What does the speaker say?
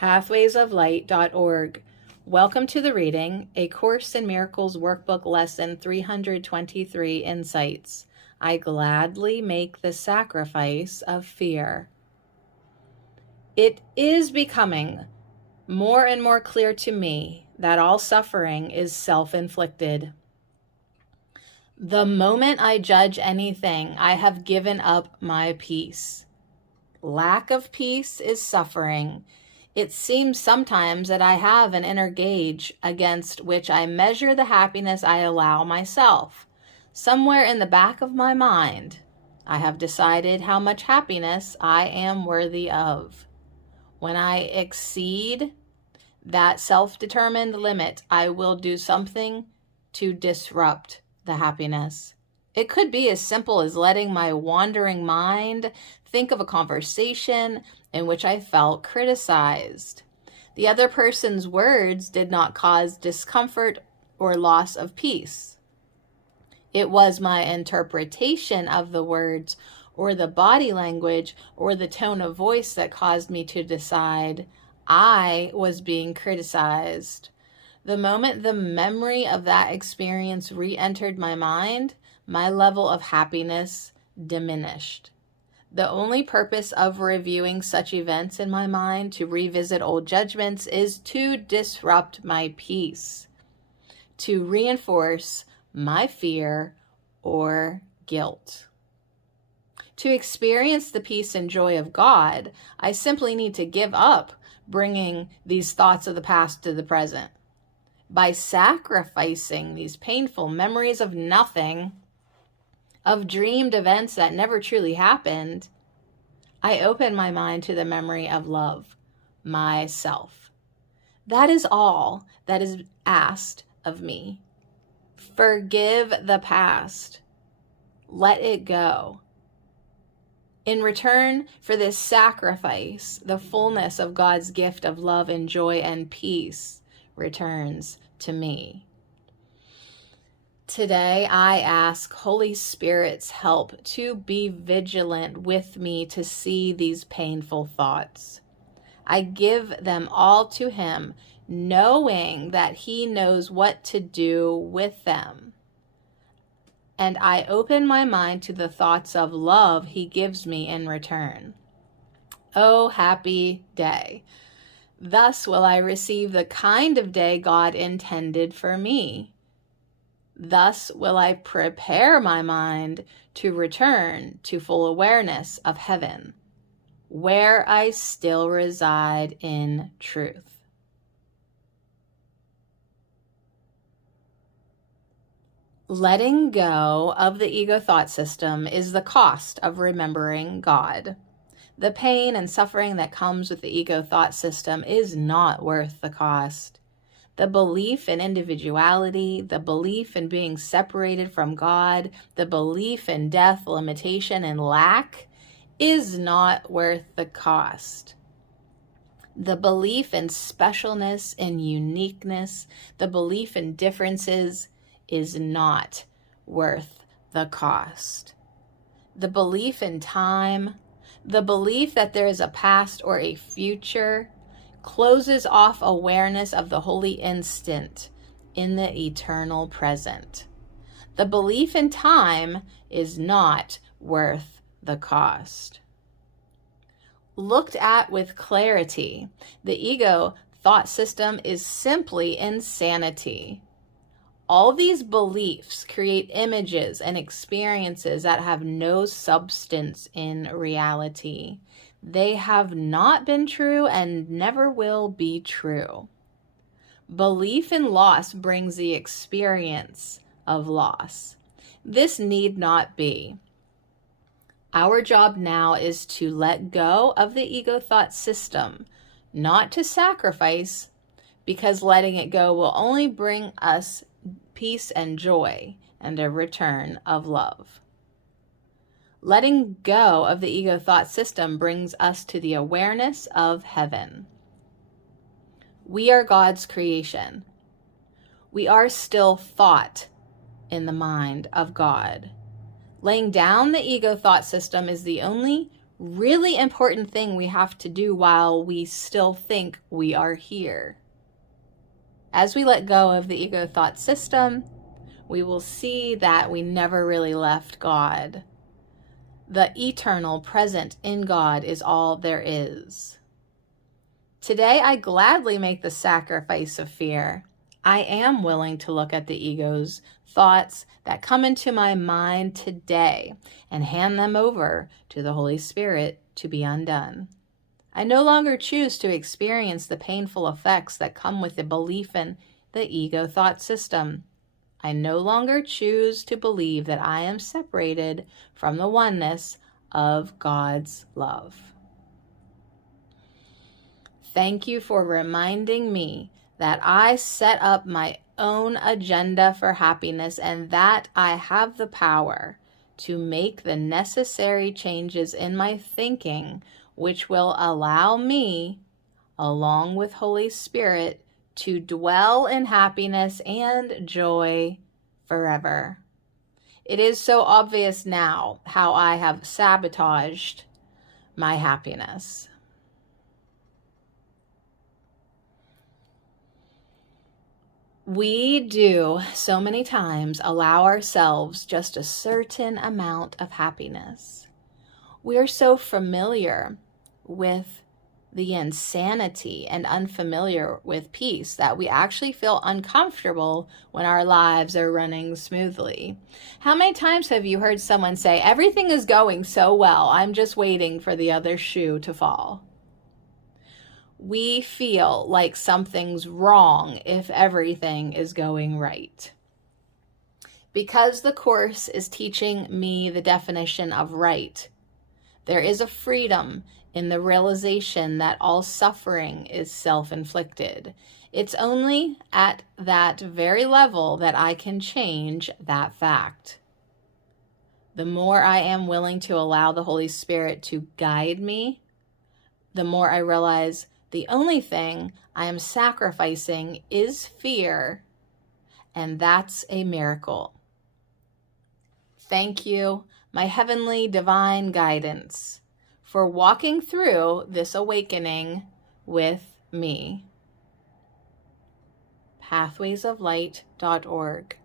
pathwaysoflight.org. Welcome to the reading, A Course in Miracles Workbook Lesson 323 Insights. I gladly make the sacrifice of fear. It is becoming more and more clear to me that all suffering is self-inflicted. The moment I judge anything, I have given up my peace. Lack of peace is suffering. It seems sometimes that I have an inner gauge against which I measure the happiness I allow myself. Somewhere in the back of my mind, I have decided how much happiness I am worthy of. When I exceed that self-determined limit, I will do something to disrupt the happiness. It could be as simple as letting my wandering mind think of a conversation in which I felt criticized. The other person's words did not cause discomfort or loss of peace. It was my interpretation of the words or the body language or the tone of voice that caused me to decide I was being criticized. The moment the memory of that experience re-entered my mind, my level of happiness diminished. The only purpose of reviewing such events in my mind to revisit old judgments is to disrupt my peace, to reinforce my fear or guilt. To experience the peace and joy of God, I simply need to give up bringing these thoughts of the past to the present. By sacrificing these painful memories of nothing, of dreamed events that never truly happened, I open my mind to the memory of love, myself. That is all that is asked of me. Forgive the past. Let it go. In return for this sacrifice, the fullness of God's gift of love and joy and peace returns to me. Today, I ask Holy Spirit's help to be vigilant with me to see these painful thoughts. I give them all to Him, knowing that He knows what to do with them. And I open my mind to the thoughts of love He gives me in return. Oh, happy day! Thus will I receive the kind of day God intended for me. Thus will I prepare my mind to return to full awareness of heaven, where I still reside in truth. Letting go of the ego thought system is the cost of remembering God. The pain and suffering that comes with the ego thought system is not worth the cost. The belief in individuality, the belief in being separated from God, the belief in death, limitation, and lack is not worth the cost. The belief in specialness and uniqueness, the belief in differences is not worth the cost. The belief in time, the belief that there is a past or a future closes off awareness of the holy instant in the eternal present. The belief in time is not worth the cost. Looked at with clarity, the ego thought system is simply insanity. All these beliefs create images and experiences that have no substance in reality. They have not been true and never will be true. Belief in loss brings the experience of loss. This need not be. Our job now is to let go of the ego thought system, not to sacrifice, because letting it go will only bring us peace and joy and a return of love. Letting go of the ego thought system brings us to the awareness of heaven. We are God's creation. We are still thought in the mind of God. Laying down the ego thought system is the only really important thing we have to do while we still think we are here. As we let go of the ego thought system, we will see that we never really left God. The eternal present in God is all there is. Today, I gladly make the sacrifice of fear. I am willing to look at the ego's thoughts that come into my mind today and hand them over to the Holy Spirit to be undone. I no longer choose to experience the painful effects that come with the belief in the ego thought system. I no longer choose to believe that I am separated from the oneness of God's love. Thank you for reminding me that I set up my own agenda for happiness and that I have the power to make the necessary changes in my thinking, which will allow me, along with Holy Spirit, to dwell in happiness and joy forever. It is so obvious now how I have sabotaged my happiness. We do so many times allow ourselves just a certain amount of happiness. We are so familiar with the insanity and unfamiliar with peace that we actually feel uncomfortable when our lives are running smoothly. How many times have you heard someone say, "Everything is going so well, I'm just waiting for the other shoe to fall"? We feel like something's wrong if everything is going right. Because the Course is teaching me the definition of right, there is a freedom in the realization that all suffering is self-inflicted. It's only at that very level that I can change that fact. The more I am willing to allow the Holy Spirit to guide me, the more I realize the only thing I am sacrificing is fear, and that's a miracle. Thank you, my heavenly divine guidance, for walking through this awakening with me. pathwaysoflight.org